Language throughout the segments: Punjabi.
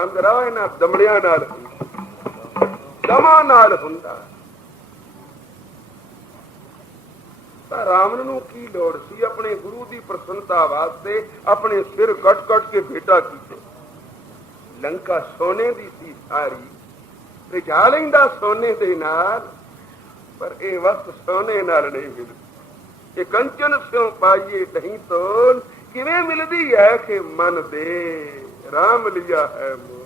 ਦਾ ਵਟਾਂਦਰਾ ਇਹਨਾਂ ਦਮੜਿਆਂ ਨਾਲ ਦਮਾਂ ਨਾਲ ਹੁੰਦਾ। ਤਾਂ ਰਾਵਣ ਨੂੰ ਕੀ ਲੋੜ ਸੀ ਆਪਣੇ ਗੁਰੂ ਦੀ ਪ੍ਰਸੰਨਤਾ ਵਾਸਤੇ ਆਪਣੇ ਸਿਰ ਕੱਟ ਕੱਟ ਕੇ ਭੇਟਾ ਕੀਤੇ? ਲੰਕਾ ਸੋਨੇ ਦੀ ਸੀ ਸਾਰੀ ਰਜਾ ਲੈਂਦਾ ਸੋਨੇ ਦੇ ਨਾਲ, ਪਰ ਇਹ ਵਕਤ ਸੋਨੇ ਨਾਲ ਨਹੀਂ ਮਿਲਦੀ। ਇਹ ਕੰਚਨ ਸਿਉ ਪਾਈਏ ਨਹੀਂ ਤੋਲ, ਕਿਵੇਂ ਮਿਲਦੀ ਹੈ ਕਿ ਮਨ ਦੇ? ਰਾਮ ਲਿਆ ਹੈ ਮੋਲ।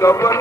कबर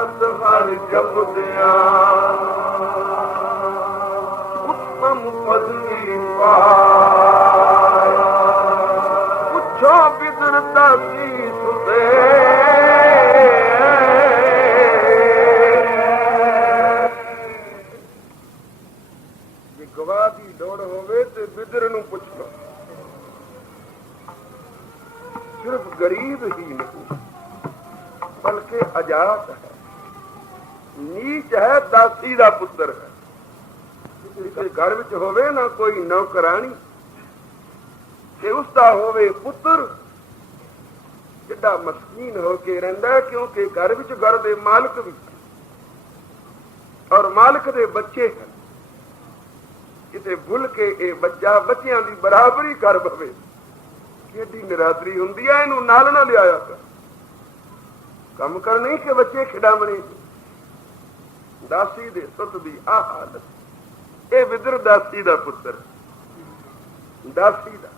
ਹਰ ਜਪਦਿਆਂ ਉੱਤਮ ਪਦਵੀ ਪਾਇਆ ਪੁੱਛੋ ਬਿਦਰਤਾ ਸੀ ਸੁਦੇ ਜੇ ਗਵਾਹ ਦੀ ਲੋੜ ਹੋਵੇ ਤੇ ਬਿਦਰ ਨੂੰ ਪੁੱਛ ਲਓ ਸਿਰਫ ਗਰੀਬ ਹੀ ਨਹੀਂ ਬਲਕਿ ਅਜਾਤ ਹੈ ਨੀਚ ਹੈ, ਦਾਸੀ ਦਾ ਪੁੱਤਰ ਹੈ। ਕਿਸੇ ਘਰ ਵਿੱਚ ਹੋਵੇ ਨਾ ਕੋਈ ਨੌਕਰਾਣੀ, ਤੇ ਉਸ ਦਾ ਹੋਵੇ ਪੁੱਤਰ ਕਿੱਡਾ ਮਸਕੀਨ ਹੋ ਕੇ ਰਹਿੰਦਾ ਕਿਉਂਕਿ ਘਰ ਵਿੱਚ ਘਰ ਦੇ ਮਾਲਕ ਵੀ ਔਰ ਮਾਲਕ ਦੇ ਬੱਚੇ ਹਨ। ਕਿਤੇ ਭੁੱਲ ਕੇ ਇਹ ਬੱਚਾ ਬੱਚਿਆਂ ਦੀ ਬਰਾਬਰੀ ਕਰ ਪਵੇ ਕਿਹਦੀ ਨਿਰਾਦਰੀ ਹੁੰਦੀ ਹੈ, ਇਹਨੂੰ ਨਾਲ ਨਾ ਲਿਆਇਆ ਕਰ। ਕੰਮ ਕਰ ਨਹੀਂ ਕਿ ਬੱਚੇ ਖਿਡਾਵਣੇ। ਦਾਸੀ ਦੇ ਸੁੱਤ ਦੀ ਆ ਹਾਲਤ। ਇਹ ਵਿਦਰ ਦਾਸੀ ਦਾ ਪੁੱਤਰ। ਦਾਸੀ ਦਾ।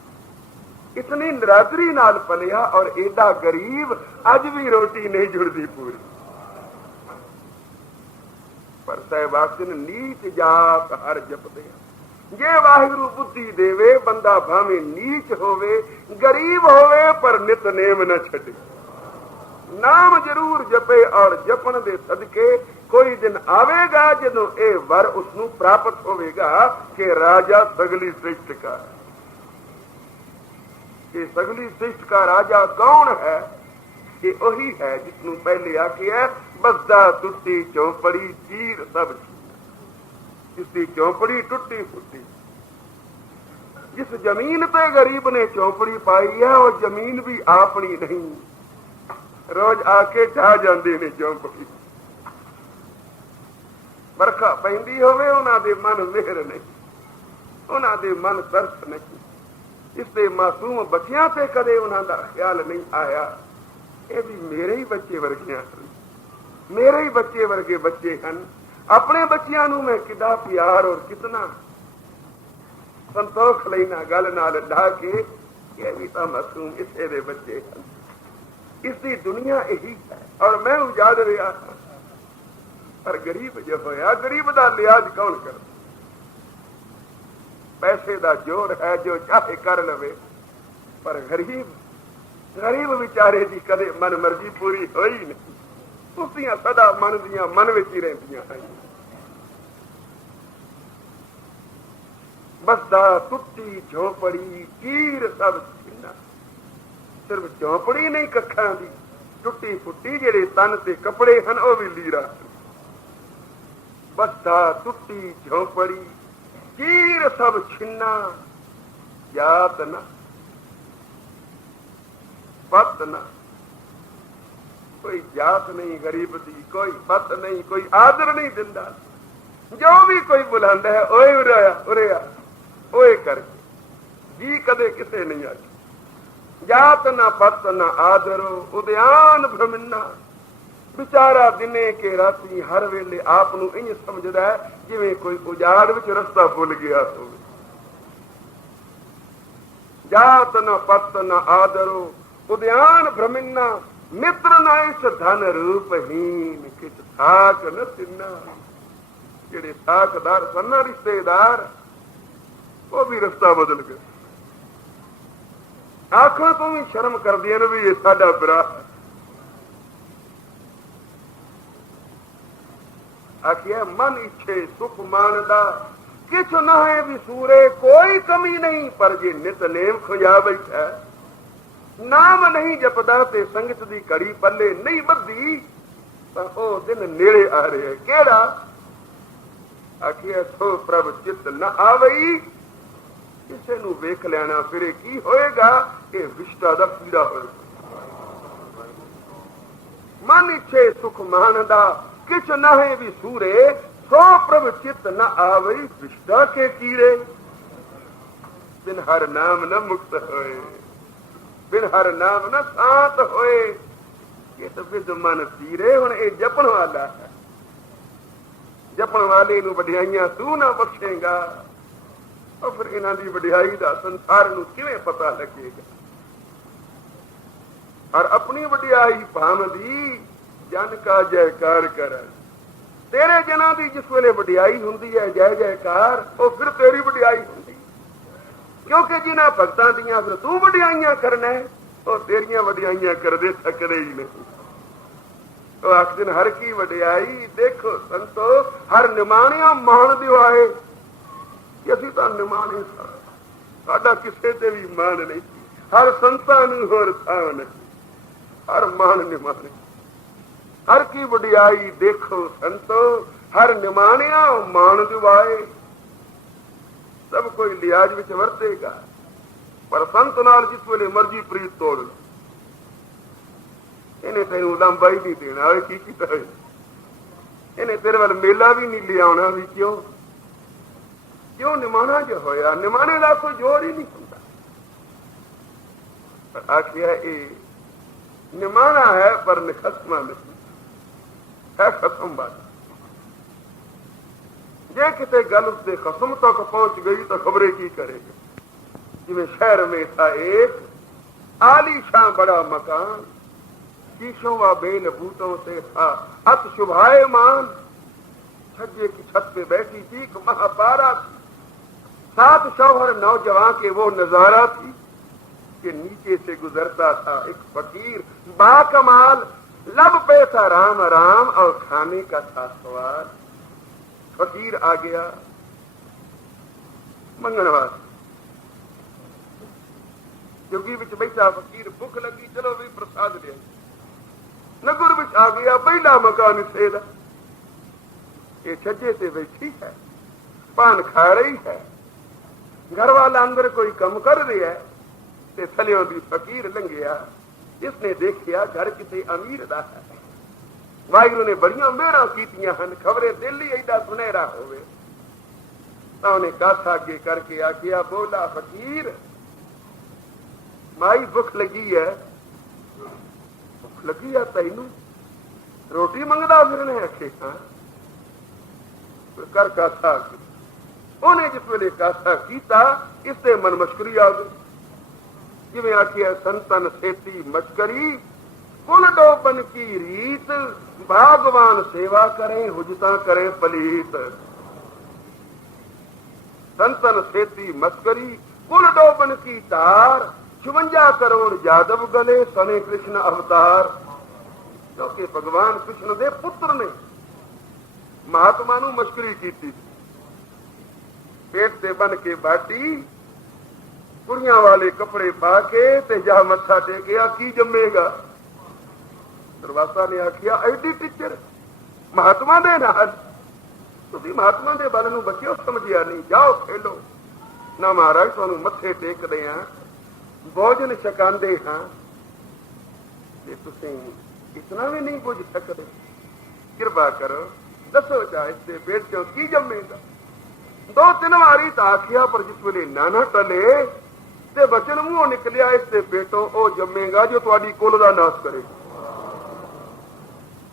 ਇਤਨੀ ਨਿਰਾਦਰੀ ਨਾਲ ਪਲਿਆ ਔਰ ਏਡਾ ਗਰੀਬ ਅੱਜ ਵੀ ਰੋਟੀ ਨਹੀਂ ਜੁੜਦੀ ਪੂਰੀ। ਪਰ ਸਾਹਿਬ ਨੀਚ ਜਾਤ ਹਰ ਜਪਦੇ ਜੇ ਵਾਹਿਗੁਰੂ ਬੁੱਧੀ ਦੇਵੇ, ਬੰਦਾ ਭਾਵੇਂ ਨੀਚ ਹੋਵੇ, ਗਰੀਬ ਹੋਵੇ, ਪਰ ਨਿਤਨੇਮ ਨਾ ਛੱਡੇ। ਨਾਮ ਜ਼ਰੂਰ ਜਪੇ ਔਰ ਜਪਣ ਦੇ ਸਦਕੇ ਕੋਈ ਦਿਨ ਆਵੇਗਾ ਜਦੋਂ ਇਹ ਵਰ ਉਸ ਨੂੰ ਪ੍ਰਾਪਤ ਹੋਵੇਗਾ ਕਿ ਰਾਜਾ ਸਗਲੀ ਸ੍ਰਿਸ਼ਟ ਕਾ ਹੈ। ਸਗਲੀ ਸ੍ਰਿਸ਼ਟ ਕਾ ਰਾਜਾ ਕੌਣ ਹੈ? ਇਹ ਉਹੀ ਹੈ ਜਿਸ ਨੂੰ ਪਹਿਲੇ ਆਖਿਆ ਬਸਦਾ ਟੁੱਟੀ ਚੌਪੜੀ ਚੀਰ ਸਭ ਜਿਸ ਦੀ ਚੌਪੜੀ ਟੁੱਟੀ ਫੁੱਟੀ। ਜਿਸ ਜ਼ਮੀਨ ਤੇ ਗਰੀਬ ਨੇ ਚੌਪੜੀ ਪਾਈ ਹੈ, ਉਹ ਜ਼ਮੀਨ ਵੀ ਆਪਣੀ ਨਹੀਂ। ਰੋਜ਼ ਆ ਕੇ ਢਾ ਜਾਂਦੇ ਨੇ ਚੌਪੜੀ। ਵਰਖਾ ਪੈਂਦੀ ਹੋਵੇ, ਉਹਨਾਂ ਦੇ ਮਨ ਮਿਹਰ ਨਹੀਂ। ਉਹਨਾਂ ਦੇ ਮਨ ਤਰਸ ਨਹੀਂ। ਇਸ ਦੇ ਮਾਸੂਮ ਬੱਚਿਆਂ ਤੇ ਕਦੇ ਉਹਨਾਂ ਦਾ ਖਿਆਲ ਨਹੀਂ ਆਇਆ। ਇਹ ਵੀ ਮੇਰੇ ਹੀ ਬੱਚੇ ਵਰਗੀਆਂ ਹਨ। ਮੇਰੇ ਹੀ ਬੱਚੇ ਵਰਗੇ ਬੱਚੇ ਹਨ। ਆਪਣੇ ਬੱਚਿਆਂ ਨੂੰ ਮੈਂ ਕਿੱਡਾ ਪਿਆਰ ਔਰ ਕਿਤਨਾ ਸੰਤੋਖ ਲੈਣਾ ਗੱਲ ਨਾਲ ਢਾ ਕੇ, ਇਹ ਵੀ ਤਾਂ ਮਾਸੂਮ ਇਸੇ ਦੇ ਬੱਚੇ ਹਨ। ਇਸ ਦੀ ਦੁਨੀਆ ਇਹੀ ਹੈ ਔਰ ਮੈਂ ਉਜਾੜ ਰਿਹਾ ਹਾਂ। ਪਰ ਗਰੀਬ ਜੇ ਹੋਇਆ ਗਰੀਬ ਦਾ ਲਿਆਜ ਕੌਣ ਕਰ ਪੈਸੇ ਦਾ ਜ਼ੋਰ ਹੈ ਜੋ ਚਾਹੇ ਕਰ ਲਵੇ, ਪਰ ਗਰੀਬ ਗਰੀਬ ਵਿਚਾਰੇ ਦੀ ਕਦੇ ਮਨ ਮਰਜ਼ੀ ਪੂਰੀ ਹੋਈ ਨਹੀਂ। ਉਸਦੀਆਂ ਸਦਾ ਮਨ ਦੀਆਂ ਮਨ ਵਿੱਚ ਹੀ ਰਹਿੰਦੀਆਂ ਹਨ। ਬਸਦਾ ਟੁੱਟੀ ਝੋਪੜੀ, ਕੀਰ ਸਭ ਛਿੰਨਾ। ਸਿਰਫ ਝੋਪੜੀ ਨਹੀਂ, ਕੱਖਾਂ ਦੀ ਟੁੱਟੀ ਫੁੱਟੀ ਜਿਹੜੇ ਤਨ ਤੇ ਕੱਪੜੇ ਹਨ, ਉਹ ਵੀ ਲੀਰਾ ਬਸਦਾ ਟੁੱਟੀ ਝੋਪੜੀ ਕੀਰ ਸਭ ਛਿੰਨਾ ਜਾਤ ਨਾ। ਪਤ ਨਾ। ਕੋਈ ਜਾਤ ਨਹੀਂ ਗਰੀਬ ਦੀ, ਕੋਈ ਪਤ ਨਹੀਂ, ਕੋਈ ਆਦਰ ਨਹੀਂ ਦਿੰਦਾ। ਜੋ ਵੀ ਕੋਈ ਬੁਲਾਉਂਦਾ ਹੈ, ਓਏ ਉਰੇ ਆ ਉਰੇ ਆ, ਓਏ ਕਰਕੇ। ਜੀ ਕਦੇ ਕਿਸੇ ਨਹੀਂ ਆਖੀ ਜਾਤ ਨਾ ਪਤ ਨਾ ਆਦਰ, ਉਦਿਆਨ ਭ੍ਰਮਨਾ। ਵਿਚਾਰਾ ਦਿਨੇ ਕੇ ਰਾਤੀ ਹਰ ਵੇਲੇ ਆਪ ਨੂੰ ਇੰਜ ਸਮਝਦਾ ਹੈ ਜਿਵੇਂ ਕੋਈ ਉਜਾੜ ਵਿੱਚ ਰਸਤਾ ਭੁੱਲ ਗਿਆ ਹੋਵੇ। ਜਾਤ ਨਾ ਪਤ ਨਾ ਆਦਰੋ, ਉਦਿਆਨ ਭ੍ਰਮਨਾ ਮਿੱਤਰ ਨਾ ਇਸ ਧਨ ਰੂਪਹੀਨ ਕਿਛ ਸਾਖ ਨ ਤਿੰਨਾ। ਜਿਹੜੇ ਥਾਕਦਾਰ ਸਨ ਰਿਸ਼ਤੇਦਾਰ, ਉਹ ਵੀ ਰਸਤਾ ਬਦਲ ਗਏ। ਆਖਾਂ ਤੋਂ ਵੀ ਸ਼ਰਮ ਕਰਦੀਆਂ ਨੇ ਵੀ ਇਹ ਸਾਡਾ ਬਰਾ ਆਖਿਆ ਮਨ ਇੱਛੇ ਸੁਖ ਮਾਨਦਾ ਕਿਛ ਨਾ ਹੈ ਵਿਸੂਰੇ ਕੋਈ ਕਮੀ ਨਹੀਂ, ਪਰ ਜੇ ਨਿਤਨੇਮ ਖੁਜਾ ਬੈਠਾ ਨਾਮ ਨਹੀਂ ਜਪਦਾ ਤੇ ਸੰਗਤ ਦੀ ਘੜੀ ਪੱਲੇ ਨਹੀਂ ਬੱਧੀ ਤਾਂ ਉਹ ਦਿਨ ਨੇੜੇ ਆ ਰਿਹਾ ਕਿਹੜਾ? ਆਖਿਆ ਸੋ ਪ੍ਰਭ ਚਿੱਤ ਨ ਆਵਈ। ਕਿਸੇ ਨੂੰ ਵੇਖ ਲੈਣਾ ਫਿਰੇ ਕੀ ਹੋਏਗਾ, ਇਹ ਵਿਸ਼ਟਾ ਦਾ ਪੀੜਾ ਹੋਏਗਾ। ਮਨ ਇੱਛੇ ਸੁਖ ਮਾਨਦਾ ਕਿਛ ਨਾਹੇ ਵੀ ਸੂਰੇ, ਸੋ ਪ੍ਰਭ ਚਿਤ ਨ ਆਵਈ, ਵਿਸ਼ਟਾ ਕੇ ਕੀੜੇ। ਬਿਨ ਹਰ ਨਾਮ ਨ ਮੁਕਤ ਹੋਏ, ਬਿਨ ਹਰ ਨਾਮ ਨਾ ਸਾਤ ਹੋਏ। ਇਹ ਤਾਂ ਵਿਦ ਮਨ ਤੀਰੇ ਹੁਣ ਇਹ ਜਪਣ ਵਾਲਾ ਹੈ। ਜਪਣ ਵਾਲੇ ਨੂੰ ਵਡਿਆਈਆਂ ਤੂੰ ਨਾ ਬਖਸ਼ੇਗਾ। ਉਹ ਫਿਰ ਇਹਨਾਂ ਦੀ ਵਡਿਆਈ ਦਾ ਸੰਸਾਰ ਨੂੰ ਕਿਵੇਂ ਪਤਾ ਲੱਗੇਗਾ? ਔਰ ਆਪਣੀ ਵਡਿਆਈ ਭਾਵ ਦੀ ਜਨ ਕਾ ਜੈਕਾਰ ਕਰਨ ਤੇਰੇ ਜਨਾਂ ਦੀ ਜਿਸ ਵੇਲੇ ਵਡਿਆਈ ਹੁੰਦੀ ਹੈ, ਜੈ ਜੈਕਾਰ, ਉਹ ਫਿਰ ਤੇਰੀ ਵਡਿਆਈ ਹੁੰਦੀ ਕਿਉਂਕਿ ਜਿਨ੍ਹਾਂ ਭਗਤਾਂ ਦੀਆਂ ਫਿਰ ਤੂੰ ਵਡਿਆਈਆਂ ਕਰਨਾ ਉਹ ਤੇਰੀਆਂ ਵਡਿਆਈਆਂ ਕਰਦੇ ਥੱਕਦੇ ਹੀ ਨਹੀਂ। ਉਹ ਆਖਦੇ ਨੇ, ਹਰ ਕੀ ਵਡਿਆਈ, ਦੇਖੋ ਸੰਤੋ, ਹਰ ਨਿਮਾਣਿਆ ਮਾਣ ਦਿਓ ਆਏ। ਕਿ ਅਸੀਂ ਤਾਂ ਨਿਮਾਣੇ ਸਾਡਾ ਕਿਸੇ ਤੇ ਵੀ ਮਾਣ ਨਹੀਂ। ਹਰ ਸੰਤਾਂ ਨੂੰ ਹੋਰ ਥਾਂ ਨਹੀਂ। ਹਰ ਮਾਣ ਨਿਮਾਣੇ। ਹਰ ਕੀ ਵਡਿਆਈ ਦੇਖੋ ਸੰਤੋ, ਹਰ ਨਿਮਾਣਿਆ ਮਾਣ ਦਿਵਾਏ ਸਭ ਕੋਈ ਲਿਆਜ ਵਿੱਚ ਵਰਤੇਗਾ, ਪਰ ਸੰਤ ਨਾਲ ਜਿਸ ਵੇਲੇ ਮਰਜ਼ੀ ਪ੍ਰੀਤ ਤੋੜ ਇਹਨੇ ਤੈਨੂੰ ਲੰਬਾ ਹੀ ਨਹੀਂ ਦੇਣਾ, ਓਏ ਕੀ ਕੀਤਾ ਓਏ ਇਹਨੇ ਤੇਰੇ ਵੱਲ ਮੇਲਾ ਵੀ ਨਹੀਂ ਲਿਆਉਣਾ ਵੀ ਕਿਉਂ? ਕਿਉਂ ਨਿਮਾਣਾ ਜੋ ਹੋਇਆ? ਨਿਮਾਣੇ ਦਾ ਕੋਈ ਜੋਰ ਹੀ ਨਹੀਂ ਹੁੰਦਾ। ਪਰ ਆਖਿਆ ਇਹ, ਨਿਮਾਣਾ ਹੈ ਪਰ ਨਿਖਸਮਾ ਨਹੀਂ। खसम बाजी जे कि गल उसके खसम तक पहुँच गई तो खबरें की करेगी? जिमें शहर में था एक आली बड़ा मकान, शीशों व बेल बूटों से था अत शुभाए मान। छज्जे की छत पे बैठी थी एक महापारा थी। सात शौहर नौजवान के वो नज़ारा थी के नीचे से गुजरता था एक फकीर, बाकमाल लब पे था राम राम और खाने का था सवाल फकीर आ गया मंगलवार ਜੁਗੀ ਵਿੱਚ ਬੈਠਾ ਫਕੀਰ ਭੁੱਖ ਲੱਗੀ ਚਲੋ ਵੀ ਪ੍ਰਸਾਦ ਲਿਆ ਨਗਰ ਵਿੱਚ ਆ ਗਿਆ ਪਹਿਲਾ ਮਕਾਨ ਇਸੇ ਦਾ ਇਹ ਛੱਜੇ ਤੇ ਬੈਠੀ ਹੈ ਪਾਨ ਖਾ ਰਹੀ ਹੈ ਘਰ ਵਾਲਾ ਅੰਦਰ ਕੋਈ ਕੰਮ ਕਰ ਰਿਹਾ ਹੈ ਤੇ ਥਲਿਓ ਦੀ ਫਕੀਰ ਲੰਘਿਆ ਇਸਨੇ ਦੇਖਿਆ ਘਰ ਕਿਤੇ ਅਮੀਰ ਦਾ ਹੈ। ਵਾਹਿਗੁਰੂ ਨੇ ਬੜੀਆਂ ਮਿਹਰਾਂ ਕੀਤੀਆਂ ਹਨ, ਖਬਰੇ ਦਿਲ ਹੀ ਐਡਾ ਸੁਨਹਿਰਾ ਹੋਵੇ। ਤਾਂ ਉਹਨੇ ਕਾਥਾ ਅੱਗੇ ਕਰਕੇ ਆਖਿਆ, ਬੋਲਾ ਫਕੀਰ, ਮਾਈ ਭੁੱਖ ਲੱਗੀ ਹੈ ਭੁੱਖ ਲੱਗੀ ਆ ਤੈਨੂੰ? ਰੋਟੀ ਮੰਗਦਾ ਫਿਰਨੇ ਆਖੇ, ਹਾਂ। ਕਰ ਕਾਸਾ ਉਹਨੇ ਜਿਸ ਵੇਲੇ ਕਾਥਾ ਕੀਤਾ, ਇਸ ਤੇ ਮਨ ਮਸ਼ਕਰੀ ਆ ਗਈ। ਜਿਵੇਂ ਆਖਿਆ, ਸੰਤਨ ਸੇਤੀ ਮਸ਼ਕਰੀ ਕੁਲ ਡੋਬਨ ਕੀ ਰੀਤ, ਭਾਗਵਾਨ ਸੇਵਾ ਕਰੇ, ਹੁਜਤਾ ਕਰੇ ਪਲੀਤ ਸੰਤਨ ਸੇਤੀ ਮਸ਼ਕਰੀ ਕੁਲ ਡੋਬਨ ਕੀ ਤਾਰ 56 ਕਰੋੜ ਯਾਦਵ ਗਲੇ ਸਨੇ ਕ੍ਰਿਸ਼ਨ ਅਵਤਾਰ। ਕਿਉਂਕਿ ਭਗਵਾਨ ਕ੍ਰਿਸ਼ਨ ਦੇ ਪੁੱਤਰ ਨੇ ਮਹਾਤਮਾ ਨੂੰ ਮਸ਼ਕਰੀ ਕੀਤੀ। ਪੇਟ ਤੇ ਬਨ ਕੇ ਬਾਟੀ ਕੁੜੀਆਂ ਵਾਲੇ ਕੱਪੜੇ ਪਾ ਕੇ ਤੇ ਜਾ ਮੱਥਾ ਟੇਕਿਆ, ਕੀ ਜੰਮੇਗਾ? ਦਰਵਾਸਾ ਨੇ ਆਖਿਆ, ਐਡੀ ਟੀਚਰ, ਮਹਾਤਮਾ ਦੇ ਨਾਲ। ਤੁਸੀਂ ਮਹਾਤਮਾ ਦੇ ਬਲ ਨੂੰ ਬੱਚਿਓ, ਸਮਝਿਆ ਨਹੀਂ। ਜਾਓ, ਖੇਲੋ। ਨਾ ਮਹਾਰਾਜ, ਤੁਹਾਨੂੰ ਮੱਥੇ ਟੇਕਦੇ ਆ। ਭੋਜਨ ਛਕਾਉਂਦੇ ਹਾਂ ਤੇ ਤੁਸੀਂ ਇਤਨਾ ਵੀ ਨਹੀਂ ਬੁੱਝ ਸਕਦੇ। ਕਿਰਪਾ ਕਰੋ, ਦੱਸੋ ਚਾਹ ਇਸ ਦੇ ਪੇਟ ਚੋਂ ਕੀ ਜੰਮੇਗਾ? ਦੋ ਤਿੰਨ ਵਾਰੀ ਤਾਂ ਆਖਿਆ, ਪਰ ਜਿਸ ਵੇਲੇ ਨਾਨਾ ਟਲੇ ਤੇ ਵਚਨ ਮੂੰਹੋਂ ਨਿਕਲਿਆ ਇਸ ਦੇ ਪੇਟੋਂ ਉਹ ਜੰਮੇਗਾ ਜੋ ਤੁਹਾਡੀ ਕੁੱਲ ਦਾ ਨਾਸ਼ ਕਰੇਗਾ।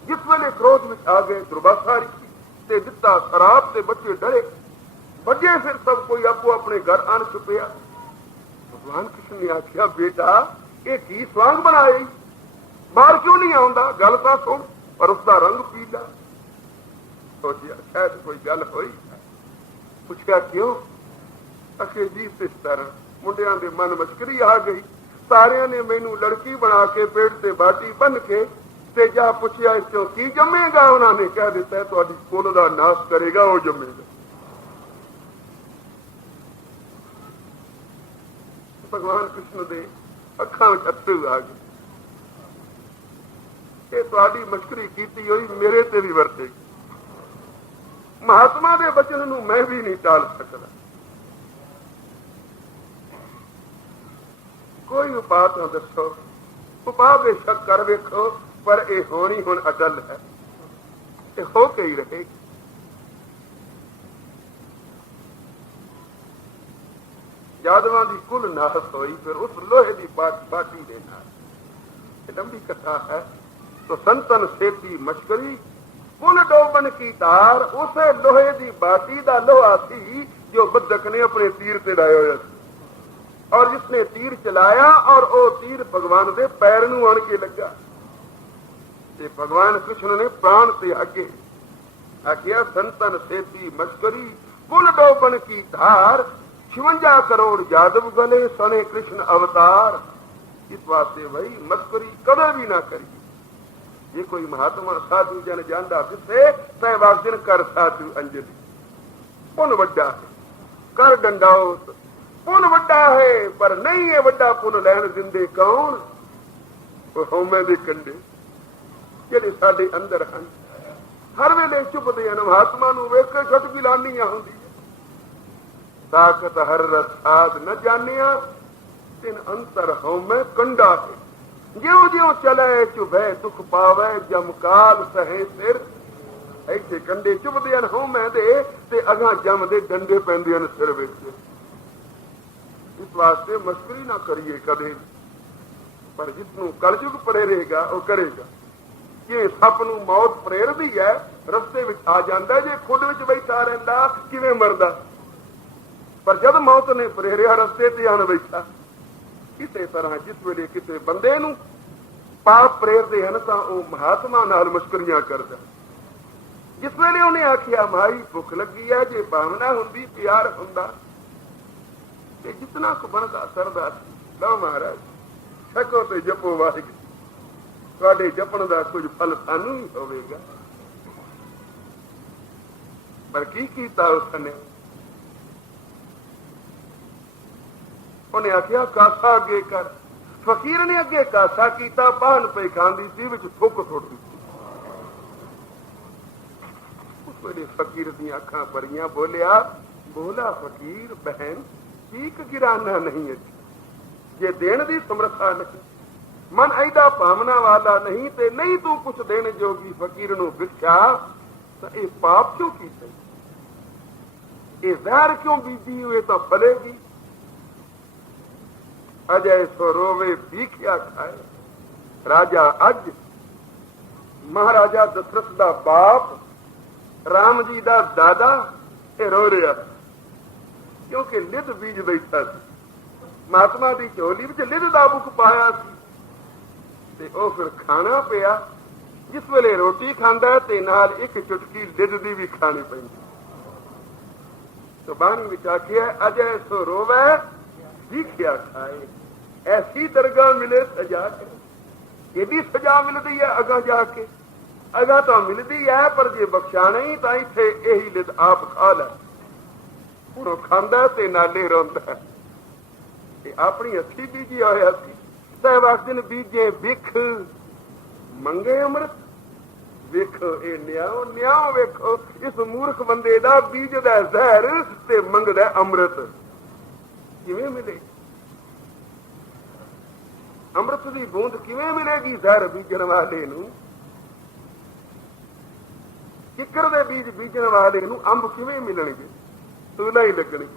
ਜਿਸ ਵੇਲੇ ਕ੍ਰੋਧ ਵਿੱਚ ਆ ਗਏ ਦੁਰਬਾਸਾਰੀ ਤੇ ਦਿੱਤਾ ਸ਼ਰਾਬ ਤੇ ਬੱਚੇ ਡਰੇ। ਵੱਜੇ ਫਿਰ ਸਭ ਕੋਈ ਆਪੋ ਆਪਣੇ ਘਰ ਆਣ ਚੁੱਕਿਆ। ਭਗਵਾਨ ਕ੍ਰਿਸ਼ਨ ਨੇ ਆਖਿਆ, ਬੇਟਾ, ਇਹ ਕੀ ਸਵਾਂਗ ਬਣਾਈ ਬਾਹਰ ਕਿਉਂ ਨਹੀਂ ਆਉਂਦਾ? ਗੱਲ ਤਾਂ ਸੁਣ, ਪਰ ਉਸ ਦਾ ਰੰਗ ਪੀਲਾ। ਸੋਚਿਆ ਸ਼ਾਇਦ ਕੋਈ ਗੱਲ ਹੋਈ? ਪੁੱਛਿਆ ਕਿਉਂ? ਅਖੇ ਜੀ ਇਸ ਤਰ੍ਹਾਂ ਮੁੰਡਿਆਂ ਦੇ ਮਨ ਮਸ਼ਕਰੀ ਆ ਗਈ। ਸਾਰਿਆਂ ਨੇ ਮੈਨੂੰ ਲੜਕੀ ਬਣਾ ਕੇ ਪੇਟ ਤੇ ਬਾਟੀ ਬੰਨ ਕੇ ਤੇ ਜਾ ਪੁੱਛਿਆ ਇਸ ਤੋਂ ਕੀ ਜੰਮੇਗਾ? ਉਹਨਾਂ ਨੇ ਕਹਿ ਦਿੱਤਾ, ਤੁਹਾਡੀ ਕੁੱਲ ਦਾ ਨਾਸ਼ ਕਰੇਗਾ, ਉਹ ਜੰਮੇਗਾ। ਭਗਵਾਨ ਕ੍ਰਿਸ਼ਨ ਦੇ ਅੱਖਾਂ ਵਿੱਚ ਅੱਥਰੂ ਆ ਗਏ। ਇਹ ਤੁਹਾਡੀ ਮਸ਼ਕਰੀ ਕੀਤੀ ਹੋਈ ਮੇਰੇ ਤੇ ਵੀ ਵਰਤੇਗੀ। ਮਹਾਤਮਾ ਦੇ ਬਚਨ ਨੂੰ ਮੈਂ ਵੀ ਨਹੀਂ ਟਾਲ ਸਕਦਾ। ਕੋਈ ਉਪਾਅ ਤਾਂ ਦੱਸੋ। ਉਪਾਅ ਬੇਸ਼ੱਕ ਕਰ ਵੇਖੋ, ਪਰ ਇਹ ਹੋਣੀ ਹੁਣ ਅਟਲ ਹੈ। ਇਹ ਹੋ ਕੇ ਹੀ ਰਹੇਗੀ। ਯਾਦਵਾਂ ਦੀ ਕੁੱਲ ਨਾਸ ਹੋਈ, ਫਿਰ ਉਸ ਲੋਹੇ ਦੀ ਬਾਟੀ ਦੇ ਨਾਲ। ਇਹ ਲੰਬੀ ਕਥਾ ਹੈ। ਤੋ ਸੰਤਨ ਸੇਤੀ ਮਸ਼ਕਰੀ ਕੁੱਲ ਡੋਬਨ ਕੀ ਤਾਰ, ਉਸੇ ਲੋਹੇ ਦੀ ਬਾਟੀ ਦਾ ਲੋਹਾ ਸੀ, ਜੋ ਬੱਦਕ ਨੇ ਆਪਣੇ ਤੀਰ ਤੇ ਲਾਇਆ ਹੋਇਆ ਸੀ। ਔਰ ਜਿਸਨੇ ਤੀਰ ਚਲਾਇਆ ਔਰ ਉਹ ਤੀਰ ਭਗਵਾਨ ਦੇ ਪੈਰ ਨੂੰ ਆਣ ਕੇ ਲੱਗਾ। ਤੇ ਭਗਵਾਨ ਕ੍ਰਿਸ਼ਨ ਨੇ ਪ੍ਰਾਣ ਤੇ ਅੱਗੇ ਆਖਿਆ, ਸੰਤਨ ਸੇਤੀ ਮਸਕਰੀ, ਕੁਲ ਡੋਬਨ ਕੀ ਧਾਰ 56 ਕਰੋੜ ਯਾਦਵ ਗਲੇ, ਸਣੇ ਕ੍ਰਿਸ਼ਨ ਅਵਤਾਰ। ਇਸ ਵਾਸਤੇ ਭਈ ਮਸਕਰੀ ਕਦੇ ਵੀ ਨਾ ਕਰੀਏ। ਜੇ ਕੋਈ ਮਹਾਤਮਾ ਸਾਧੂ ਜਨ ਜਾਂਦਾ ਕਿਥੇ, ਤੈ ਵਾਸਨ ਕਰ ਸਾਧੂ ਅੰਜਲੀ। ਪੁੰਨ ਵੱਡਾ ਹੈ। ਕਰ ਡੰਡਾਉਤ ਪੁੰਨ ਵੱਡਾ ਹੈ, ਪਰ ਨਹੀਂ ਇਹ ਵੱਡਾ ਪੁੰਨ ਲੈਣ ਦਿੰਦੇ ਕੌਣ? ਉਹ ਹਉਮੈ ਦੇ ਕੰਡੇ ਜਿਹੜੇ ਸਾਡੇ ਅੰਦਰ ਹਨ। ਹਰ ਵੇਲੇ ਚੁੱਪਦੇ ਹਨ, ਮਹਾਤਮਾ ਨੂੰ ਵੇਖ ਕੇ ਛਟਕੀ ਲਾਨੀਆਂ ਹੁੰਦੀ ਤਾਕਤ ਹਰ ਰਸਾਦ ਨ ਜਾਣਿਆ, ਤਿਨ ਅੰਤਰ ਹਉਮੈ ਕੰਡਾ ਹੈ। ਜਿਉ ਜਿਉ ਚਲੇ, ਚੁਭੈ ਦੁਖ ਪਾਵੇ ਜਮਕਾਲ ਸਹੇ ਸਿਰ। ਇੱਥੇ ਕੰਡੇ ਚੁਭਦੇ ਹਨ ਹਉਮੈ ਦੇ, ਤੇ ਅਗਾਂ ਜਮ ਦੇ ਡੰਡੇ ਪੈਂਦੇ ਹਨ ਸਿਰ ਵਿੱਚ। ਇਸ ਵਾਸਤੇ ਮਸਕਰੀ ਨਾ ਕਰੀਏ ਕਦੇ। ਪਰ ਜਿਸ ਨੂੰ ਕਲਯੁਗ ਪਰੇ ਰਹੇਗਾ ਉਹ ਕਰੇਗਾ। ਕਿ ਸੱਪ ਨੂੰ ਮੌਤ ਪ੍ਰੇਰਦੀ ਹੈ, ਰਸਤੇ ਵਿੱਚ ਆ ਜਾਂਦਾ ਜੇ ਖੁੱਡ ਵਿੱਚ ਬੈਠਾ ਰਹਿੰਦਾ, ਕਿਵੇਂ ਮਰਦਾ? ਪਰ ਜਦ ਮੌਤ ਨੇ ਪ੍ਰੇਰਿਆ, ਰਸਤੇ ਤੇ ਆਣ ਬੈਠਾ। ਇਸੇ ਤਰ੍ਹਾਂ ਜਿਸ ਵੇਲੇ ਕਿਸੇ ਬੰਦੇ ਨੂੰ ਪਾਪ ਪ੍ਰੇਰਦੇ ਹਨ, ਤਾਂ ਉਹ ਮਹਾਤਮਾ ਨਾਲ ਮੁਸ਼ਕਰੀਆਂ ਕਰਦਾ। ਜਿਸ ਵੇਲੇ ਉਹਨੇ ਆਖਿਆ, ਮਾਈ, ਭੁੱਖ ਲੱਗੀ ਹੈ, ਜੇ ਭਾਵਨਾ ਹੁੰਦੀ, ਪਿਆਰ ਹੁੰਦਾ ਤੇ ਜਿਤਨਾ ਕੁ ਬਣਦਾ ਸਰਦਾ ਸੀ। ਲਓ ਮਹਾਰਾਜ ਛਕੋ ਤੇ ਜਪੋ ਵਾਹਿਗੁਰੂ। ਤੁਹਾਡੇ ਜਪਣ ਦਾ ਕੁਝ ਫਲ ਸਾਨੂੰ ਹੀ ਹੋਵੇਗਾ। ਪਰ ਕੀ ਕੀਤਾ ਉਸਨੇ? ਉਹਨੇ ਆਖਿਆ, ਕਾਸਾ ਅੱਗੇ ਕਰ। ਫਕੀਰ ਨੇ ਅੱਗੇ ਕਾਸਾ ਕੀਤਾ, ਬਾਹਨ ਪੇ ਖਾਂਦੀ ਸੀ, ਵਿੱਚ ਥੁੱਕ ਸੁੱਟ ਦਿੱਤੀ। ਉਸ ਵੇਲੇ ਫਕੀਰ ਦੀਆਂ ਅੱਖਾਂ ਭਰੀਆਂ, ਬੋਲਿਆ, ਬੋਲਾ ਫਕੀਰ ਬਹਿਨ ਚੀਕ ਗਿਰਾਨਾ ਨਹੀਂ ਹੈ। ਜੇ ਦੇਣ ਦੀ ਸਮਰੱਥਾ ਨਹੀਂ, ਮਨ ਐਦਾ ਭਾਵਨਾ ਵਾਲਾ ਨਹੀਂ ਤੇ ਨਹੀਂ ਤੂੰ ਕੁਛ ਦੇਣ ਜੋਗੀ ਫਕੀਰ ਨੂੰ ਵਿਖਿਆ, ਤਾਂ ਇਹ ਪਾਪ ਕਿਉਂ ਕੀਤਾ? ਇਹ ਜ਼ਹਿਰ ਕਿਉਂ ਬੀਜੀ ਹੋਏ ਤਾਂ ਫਲੇਗੀ ਅਜੇ ਸੋ ਰੋਵੇ ਭੀਖਿਆ ਖਾਏ। ਰਾਜਾ ਅੱਜ ਮਹਾਰਾਜਾ ਦਸ਼ਰਥ ਦਾ ਬਾਪ, ਰਾਮ ਜੀ ਦਾ ਦਾਦਾ, ਇਹ ਰੋ ਰਿਹਾ ਕਿਉਂਕਿ ਲਿਦ ਬੀਜ ਬੈਠਾ ਸੀ। ਮਹਾਤਮਾ ਦੀ ਝੋਲੀ ਵਿੱਚ ਲਿਦ ਦਾ ਬੁੱਕ ਪਾਇਆ ਸੀ। ਤੇ ਉਹ ਫਿਰ ਖਾਣਾ ਪਿਆ। ਜਿਸ ਵੇਲੇ ਰੋਟੀ ਖਾਂਦਾ ਤੇ ਨਾਲ ਇੱਕ ਚੁਟਕੀ ਲਿੱਦ ਦੀ ਵੀ ਖਾਣੀ ਪੈਂਦੀ। ਸੋ ਬਾਣੀ ਵਿੱਚ ਆਖਿਆ, ਅਜੇ ਸੋ ਰੋਵੇ, ਭੀਖਿਆ ਖਾਏ। ਐਸੀ ਦਰਗਾਹ ਮਿਲੇ ਸਜਾ ਕੇ। ਇਹਦੀ ਸਜ਼ਾ ਮਿਲਦੀ ਹੈ ਅਗਾ ਜਾ ਕੇ? ਅਗਾ ਤਾਂ ਮਿਲਦੀ ਹੈ, ਪਰ ਜੇ ਬਖਸ਼ਾ ਨਹੀਂ ਤਾਂ ਇੱਥੇ ਇਹੀ ਲਿਦ ਆਪ ਖਾ ਲੈ। ਹੁਣ ਖਾਂਦਾ ਤੇ ਨਾਲੇ ਰੋਂਦਾ। ਇਹ ਆਪਣੀ ਅੱਖੀ ਬੀਜੀ ਹੋਇਆ ਸੀ। ਸਹਿਬਾਸਨ ਬੀਜੇ ਵਿਖ, ਮੰਗੇ ਅੰਮ੍ਰਿਤ। ਵੇਖੋ ਇਹ ਨਿਆਓ ਨਿਆਓ ਵੇਖੋ ਇਸ ਮੂਰਖ ਬੰਦੇ ਦਾ ਬੀਜਦਾ ਜ਼ਹਿਰ ਤੇ ਮੰਗਦਾ ਅੰਮ੍ਰਿਤ। ਕਿਵੇਂ ਮਿਲੇ? ਅੰਮ੍ਰਿਤ ਦੀ ਬੂੰਦ ਕਿਵੇਂ ਮਿਲੇਗੀ ਜ਼ਹਿਰ ਬੀਜਣ ਵਾਲੇ ਨੂੰ? ਕਿੱਕਰ ਦੇ ਬੀਜ ਬੀਜਣ ਵਾਲੇ ਨੂੰ ਅੰਬ ਕਿਵੇਂ ਮਿਲਣਗੇ? ਸੂਲਾ ਹੀ ਲੱਗਣੀ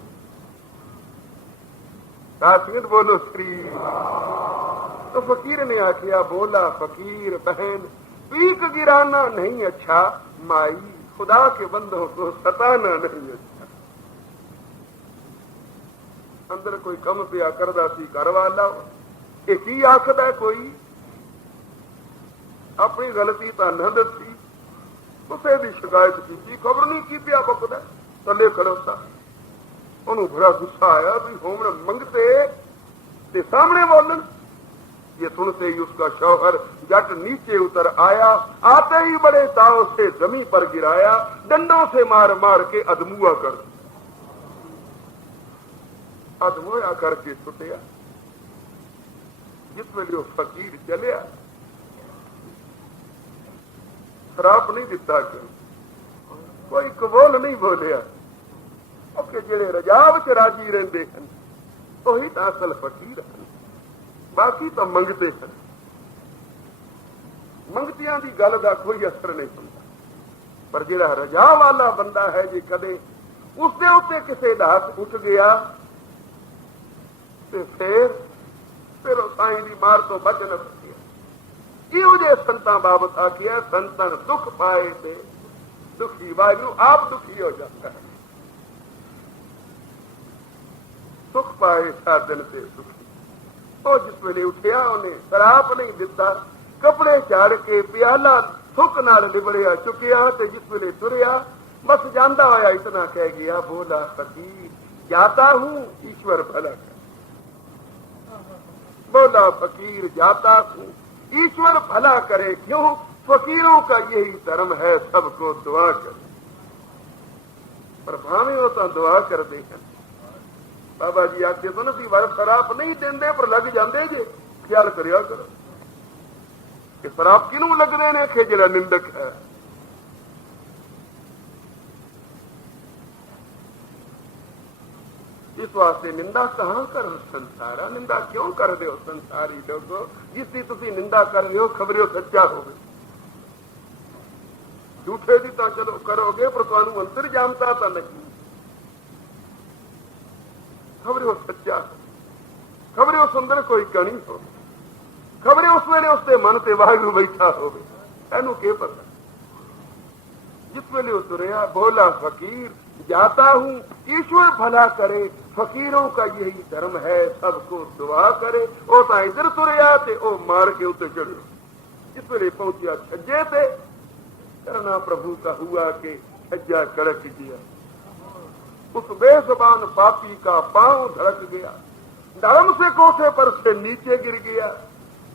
ਸਾਥੀਆਂ ਬੋਲੋ ਸ੍ਰੀ तो फकीर ने आखिया बोला फकीर बहन पीक गिराना नहीं अच्छा माई खुदा के बंदों को सताना नहीं अच्छा ਅੰਦਰ ਕੋਈ ਕੰਮ ਪਿਆ ਕਰਦਾ ਸੀ ਘਰ ਵਾਲਾ ਇਹ ਕੀ ਆਖਦਾ ਕੋਈ ਆਪਣੀ ਗਲਤੀ ਤਾਂ ਨਾ ਦੱਸੀ ਉਸੇ ਦੀ ਸ਼ਿਕਾਇਤ ਕੀਤੀ ਖਬਰ ਨਹੀਂ ਕੀ ਪਿਆ ਬਕਦਾ ਥੱਲੇ ਖੜੋਤਾ ਉਹਨੂੰ ਬੜਾ ਗੁੱਸਾ ਆਇਆ ਵੀ ਹੋਮਣ ਮੰਗਤੇ ਤੇ ਸਾਹਮਣੇ ਬੋਲਣ ये सुनते ही उसका शौहर जट नीचे उतर आया आते ही बड़े ताव से जमी पर गिराया डंडों से मार मार के अधमुआ कर अधमुआ करके छुटिया जिस वेले वो फकीर चलिया शराब नहीं दिता क्यों कोई कबोल नहीं बोलिया ਕਿ ਜਿਹੜੇ ਰਜਾ ਵਿੱਚ ਰਾਜੀ ਰਹਿੰਦੇ ਹਨ, ਉਹੀ ਤਾਂ ਅਸਲ ਫਕੀਰ ਹਨ। ਬਾਕੀ ਤਾਂ ਮੰਗਦੇ ਹਨ। ਮੰਗਤਿਆਂ ਦੀ ਗੱਲ ਦਾ ਕੋਈ ਅਸਰ ਨਹੀਂ ਹੁੰਦਾ। ਪਰ ਜਿਹੜਾ ਰਜਾ ਵਾਲਾ ਬੰਦਾ ਹੈ ਜੇ ਕਦੇ ਉਸ ਦੇ ਉੱਤੇ ਕਿਸੇ ਦਾ ਹੱਥ ਉੱਠ ਗਿਆ, ਤੇ ਫੇਰ ਫਿਰ ਉਹ ਸਾਈਂ ਦੀ ਮਾਰ ਤੋਂ ਬਚ ਨਾ ਸਕਿਆ ਇਹੋ ਜੇ ਸੰਤਾਂ ਬਾਬਤ ਆਖਿਆ, ਸੰਤਨ ਦੁੱਖ ਪਾਏ ਤੇ ਦੁਖੀ ਵਾਹਿਗੁਰੂ ਆਪ ਦੁਖੀ ਹੋ ਜਾਂਦਾ ਹੈ। ਪਾਏ ਸਾਧਨ ਤੇ ਸੁਖੀ ਉਹ ਜਿਸ ਵੇਲੇ ਉੱਠਿਆ ਉਹਨੇ ਸ਼ਰਾਪ ਨਹੀਂ ਦਿੱਤਾ ਕੱਪੜੇ ਝਾੜ ਕੇ ਪਿਆਲਾ ਥੁੱਕ ਨਾਲ ਲਿਬੜਿਆ ਚੁੱਕਿਆ ਤੇ ਜਿਸ ਵੇਲੇ ਤੁਰਿਆ ਬਸ ਜਾਂਦਾ ਹੋਇਆ ਇਤਨਾ ਕਹਿ ਗਿਆ ਬੋਲਾ ਫਕੀਰ ਜਾਤਾ ਹੂੰ ਈਸ਼ਵਰ ਭਲਾ ਕਰ बोला फकीर जाता हूँ ईश्वर भला करे क्यों फकीरों का यही धर्म है सबको दुआ कर पर भावे वो तो दुआ कर दे बाबा जी आखिए तो सी वार शराब नहीं देंदे पर लग जाते जे ख्याल करिया करो कि शराब किनू लगते ने कि जरा निंदक है इस वास्ते निंदा कहां करो संसारा निंदा क्यों कर रहे हो संसारी लोगो जिसकी तुम निंदा कर रहे हो खबरियो सच्चा होवे झूठे ਦੀ ਤਾਂ ਚਲੋ ਕਰੋਗੇ ਪਰ ਤੁਹਾਨੂੰ ਅੰਤਰ ਜਾਮਤਾ ਤਾਂ ਨਹੀਂ ਖਬਰੇ ਉਹ ਸੱਚਾ ਖਬਰੇ ਉਹ ਸੁੰਦਰ ਕੋਈ ਕਣੀ ਹੋ ਖਬਰੇ ਉਸ ਵੇਲੇ ਉਸਦੇ ਮਨ ਤੇ ਵਾਹਿਗੁਰੂ ਬੈਠਾ ਹੋਵੇ। ਇਹਨੂੰ ਕੀ ਪਤਾ? ਜਿਸ ਵੇਲੇ ਉਹ ਤੁਰਿਆ, ਬੋਲਾ, ਫਕੀਰ, ਜਾਤਾ ਹੂੰ। ਈਸ਼ਵਰ ਭਲਾ ਕਰੇ। ਫਕੀਰੋਂ ਕਾ ਯਹੀ ਧਰਮ ਹੈ। ਸਭ ਕੋ ਦੁਆ ਕਰੇ। ਉਹ ਤਾਂ ਇਧਰ ਤੁਰਿਆ ਤੇ ਉਹ ਮਾਰ ਕੇ ਉੱਤੇ ਚੜਿਆ ਜਿਸ ਵੇਲੇ ਪਹੁੰਚਿਆ ਛੱਜੇ ਤੇ ਕਰਨਾ ਪ੍ਰਭੂ ਕਾ ਹੁਆ ਕੇ ਛੱਜਾ ਕੜਕ ਗਿਆ। उस बेसबान पापी का पांव धड़क गया धर्म से कोठे पर से नीचे गिर गया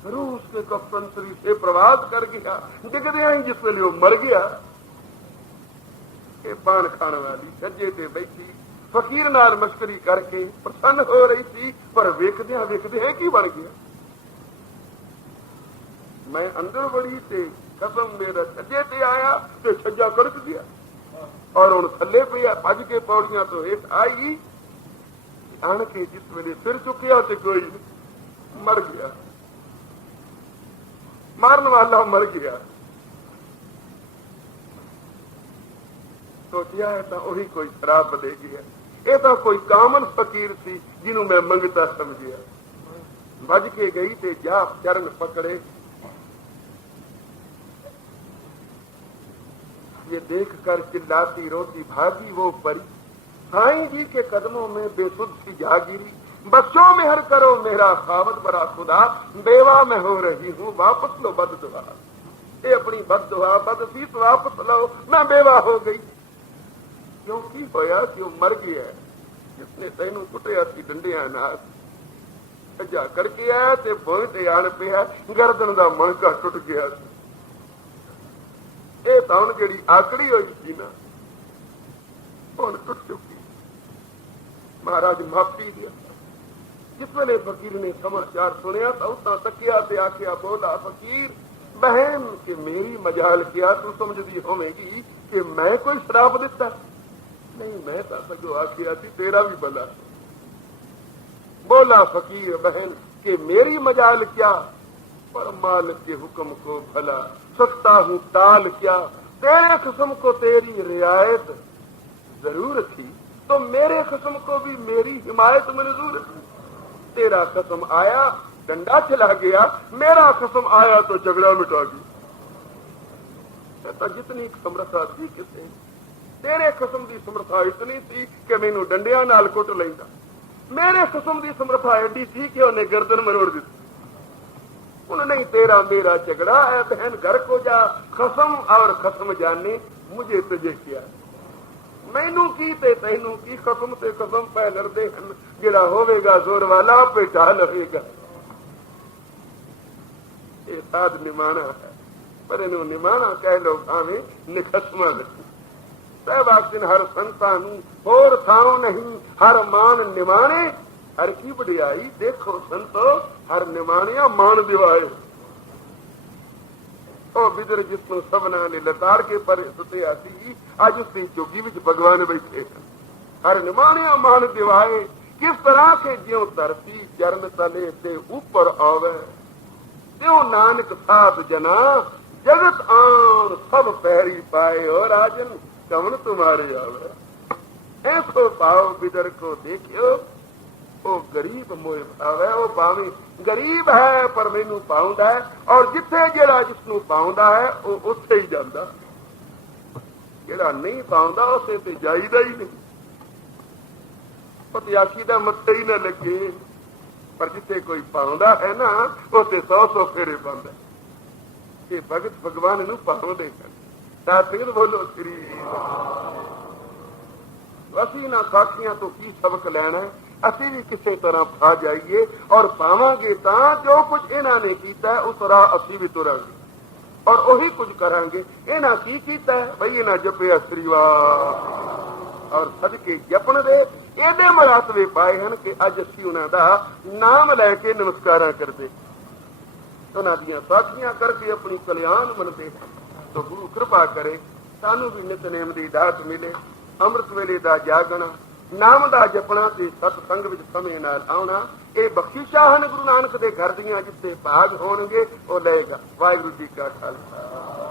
रूह उसके कपंतरी से प्रवास कर गया डिग दिया ही जिस वेले वो मर गया ਇਹ ਪਾਣ ਖਾਣ ਵਾਲੀ ਸੱਜੇ ਤੇ ਬੈਠੀ ਫਕੀਰ ਨਾਲ ਮਸ਼ਕਰੀ ਕਰਕੇ ਪ੍ਰਸੰਨ ਹੋ ਰਹੀ ਸੀ ਪਰ ਵੇਖਦਿਆਂ ਵੇਖਦਿਆਂ ਕੀ ਬਣ ਗਿਆ ਮੈਂ ਅੰਦਰ ਵੜੀ ਤੇ ਕਸਮ ਮੇਰਾ ਸੱਜੇ ਤੇ ਆਇਆ ਤੇ ਸੱਜਾ ਕੜਕ ਗਿਆ ਔਰ ਹੁਣ ਥੱਲੇ ਪਿਆ ਭੱਜ ਕੇ ਪੌੜੀਆਂ ਤੋਂ ਹੇਠ ਆਈ। ਆਣ ਕੇ ਜਿਸ ਵੇਲੇ ਸਿਰ ਚੁੱਕਿਆ ਤੇ ਕੋਈ ਮਰ ਗਿਆ। ਮਾਰਨ ਵਾਲਾ ਮਰ ਗਿਆ। ਸੋਚਿਆ ਹੈ ਤਾਂ ਉਹੀ ਕੋਈ ਸ਼ਰਾਬ ਦੇ ਗਿਆ। ਇਹ ਤਾਂ ਕੋਈ ਕਾਮਨ ਫਕੀਰ ਸੀ, ਜਿਹਨੂੰ ਮੈਂ ਮੰਗਤਾ ਸਮਝਿਆ। ਵੱਜ ਕੇ ਗਈ ਤੇ ਜਾ ਚਰਨ ਪਕੜੇ। ये देख कर चिल्लाती रोती भागी वो परी साईं जी के कदमों में बेसुध सी जागिरी बच्चों में हर करो मेरा खावत बड़ा खुदा बेवा में हो रही हूँ वापस लो बद दुआ ये अपनी बद दुआ बद फीस वापस लो मैं बेवा हो गई ਕਿਉਂ ਕੀ ਹੋਇਆ ਕਿ ਉਹ ਮਰ ਗਿਆ ਜਿਸਨੇ ਤੈਨੂੰ ਕੁੱਟਿਆ ਸੀ ਡੰਡਿਆਂ ਨਾਲ ਸੱਜਾ ਕਰਕੇ ਆਇਆ ਤੇ ਭੋਏ ਤੇ ਆਣ ਪਿਆ ਗਰਦਨ ਦਾ ਮਣਕਾ ਟੁੱਟ ਗਿਆ ਇਹ ਤਾਂ ਜਿਹੜੀ ਆਕੜੀ ਹੋਈ ਸੀ ਨਾ, ਹੁਣ ਟੁੱਟ ਚੁੱਕੀ। ਮਹਾਰਾਜ ਮਾਫੀ ਦਿਆ। ਜਿਸ ਵੇਲੇ ਫਕੀਰ ਨੇ ਸਮਾਚਾਰ ਸੁਣਿਆ ਤਾਂ ਉਤਾਂ ਤੱਕਿਆ ਤੇ ਆਖਿਆ, ਬੋਲਾ ਫਕੀਰ ਬਹਿਨ ਕਿ ਮੇਰੀ ਮਜਾਲ ਕਿਆ ਤੂੰ ਸਮਝਦੀ ਹੋਵੇਂਗੀ ਕਿ ਮੈਂ ਕੋਈ ਸ਼ਰਾਪ ਦਿੱਤਾ? ਨਹੀਂ, ਮੈਂ ਤਾਂ ਸਗੋ ਆਖਿਆ ਸੀ, ਤੇਰਾ ਵੀ ਬਲਾ ਬੋਲਾ ਫਕੀਰ ਬਹਿਨ ਕਿ ਮੇਰੀ ਮਜਾਲ ਕਿਆ पर माल के हुक्म को भला सकता हूँ टाल क्या? तेरे खसम को तेरी रियायत ज़रूर थी तो मेरे खसम को भी मेरी हिमायत मंजूर थी। तेरा खसम आया, डंडा चला गया, मेरा खसम आया तो झगड़ा मिटा गया। जितनी समर्था थी किसे तेरे खसम की समर्था इतनी थी कि मैनू डंडिया नाल कुट लेंदा। मेरे खसम की समर्था एडी थी कि उन्हें गर्दन मरोड़ दी उन नहीं तेरा मेरा झगड़ा है बहन घर को जा खसम और खसम जाने मुझे तुझे किया ਮੈਨੂੰ ਕੀ ਤੇ ਤੈਨੂੰ ਕੀ ਖਸਮ ਤੇ ਕਸਮ ਪੈ ਲੜਦੇ ਹਨ ਜਿਹੜਾ ਹੋਵੇਗਾ ਜ਼ੋਰ ਵਾਲਾ ਆਪੇ ਢਾ ਲਵੇਗਾ ਇਹ ਸਾਧ ਨਿਮਾਣਾ ਹੈ ਪਰ ਇਹਨੂੰ ਨਿਮਾਣਾ ਕਹਿ ਲੋ ਭਾਵੇਂ ਨਿਖਸਮਾ ਨਹੀਂ ਸਹਿਬਾਗਨ ਹਰ ਸੰਤਾਂ ਨੂੰ ਹੋਰ ਥਾਂ ਨਹੀਂ ਹਰ ਮਾਨ ਨਿਮਾਣੇ ਹਰ ਕੀ ਵਡਿਆਈ ਦੇਖੋ ਸੰਤੋ ਹਰ ਨਿਮਾਣਿਆ ਮਾਨ ਦਿਵਾਏ। ਉਹ ਬਿਦਰ ਜਿਸ ਨੂੰ ਸਭਨਾ ਨੇ ਲਤਾੜ ਕੇ ਪਰ ਸੁਤਿਆ ਸੀ, ਅੱਜ ਉਸ ਦੀ ਚੋਗੀ ਵਿੱਚ ਭਗਵਾਨ ਬੈਠੇ ਹਰ ਨਿਮਾਣਿਆ ਮਾਨ ਦਿਵਾਏ, ਕਿਸ ਤਰ੍ਹਾਂ ਕੇ ਜਿਉ ਧਰਤੀ ਚਰਨ ਤਲੇ ਤੇ ਉੱਪਰ ਆਵੇ, ਤਿਉ ਨਾਨਕ ਸਾਧ ਜਨਾ, ਜਗਤ ਆਨ ਸਭ ਪੈਰੀ ਪਾਏ, ਓ ਰਾਜਨ ਕਮਨ ਤੁਮਾਰੇ ਆਵੇ। ਐਸੋ ਭਾਵ ਬਿਦਰ ਕੋ ਦੇਖਿਓ ਉਹ ਗਰੀਬ ਮੋਏ ਭਾਵੇ ਉਹ ਭਾਵੇਂ ਗਰੀਬ ਹੈ, ਪਰ ਮੈਨੂੰ ਪਾਉਂਦਾ ਹੈ। ਔਰ ਜਿੱਥੇ ਜਿਹੜਾ ਜਿਸ ਨੂੰ ਪਾਉਂਦਾ ਹੈ, ਉਹ ਉੱਥੇ ਹੀ ਜਾਂਦਾ। ਜਿਹੜਾ ਨਹੀਂ ਪਾਉਂਦਾ, ਉਸੇ ਤੇ ਜਾਈਦਾ ਹੀ ਨਹੀਂ। ਪਤਿਆਸ਼ੀ ਦਾ ਮੱਥੇ ਹੀ ਨਾ ਲੱਗੇ। ਪਰ ਜਿੱਥੇ ਕੋਈ ਪਾਉਂਦਾ ਹੈ ਨਾ, ਉੱਥੇ 100 100 ਫੇਰੇ ਬੰਦਾ ਇਹ ਭਗਤ ਭਗਵਾਨ ਨੂੰ ਪਾਉਂਦੇ ਹਨ। ਤਾਂ ਸਿੰਘ ਬੋਲੋ ਸ੍ਰੀ ਅਸੀਂ ਨਾ ਸਾਖੀਆਂ ਤੋਂ ਕੀ ਸਬਕ ਲੈਣਾ ਅਸੀਂ ਵੀ ਕਿਸੇ ਤਰ੍ਹਾਂ ਫਾ ਜਾਈਏ ਔਰ ਪਾਵਾਂਗੇ ਤਾਂ ਜੋ ਕੁਝ ਇਹਨਾਂ ਨੇ ਕੀਤਾ ਹੈ, ਉਸ ਰਾਹ ਅਸੀਂ ਵੀ ਤੁਰਾਂਗੇ। ਔਰ ਉਹੀ ਕੁਝ ਕਰਾਂਗੇ। ਇਹਨਾਂ ਕੀ ਕੀਤਾ? ਬਈ ਇਹਨਾਂ ਜਪਿਆ ਸ੍ਰੀ ਵਾਹ ਔਰ ਸਦਕੇ ਜਪਣ ਦੇ ਇਹਦੇ ਮਰਾਤਵੇ ਪਾਏ ਹਨ ਕਿ ਅੱਜ ਅਸੀਂ ਉਹਨਾਂ ਦਾ ਨਾਮ ਲੈ ਕੇ ਨਮਸਕਾਰਾਂ ਕਰਦੇ ਉਹਨਾਂ ਦੀਆਂ ਸਾਖੀਆਂ ਕਰਕੇ ਆਪਣੀ ਕਲਿਆਣ ਮੰਨਦੇ ਹਾਂ। ਗੁਰੂ ਕਿਰਪਾ ਕਰੇ ਸਾਨੂੰ ਵੀ ਨਿਤਨੇਮ ਦੀ ਦਾਤ ਮਿਲੇ ਅੰਮ੍ਰਿਤ ਵੇਲੇ ਦਾ ਜਾਗਣਾ ਨਾਮ ਦਾ ਜਪਣਾ ਤੇ ਸਤ ਸੰਗ ਵਿੱਚ ਸਮੇਂ ਨਾਲ ਆਉਣਾ, ਇਹ ਬਖਸ਼ਿਸ਼ਾਂ ਹਨ ਗੁਰੂ ਨਾਨਕ ਦੇ ਘਰ ਦੀਆਂ ਜਿੱਥੇ ਭਾਗ ਹੋਣਗੇ, ਉਹ ਲਏਗਾ। ਵਾਹਿਗੁਰੂ ਜੀ ਕਾ ਖਾਲਸਾ।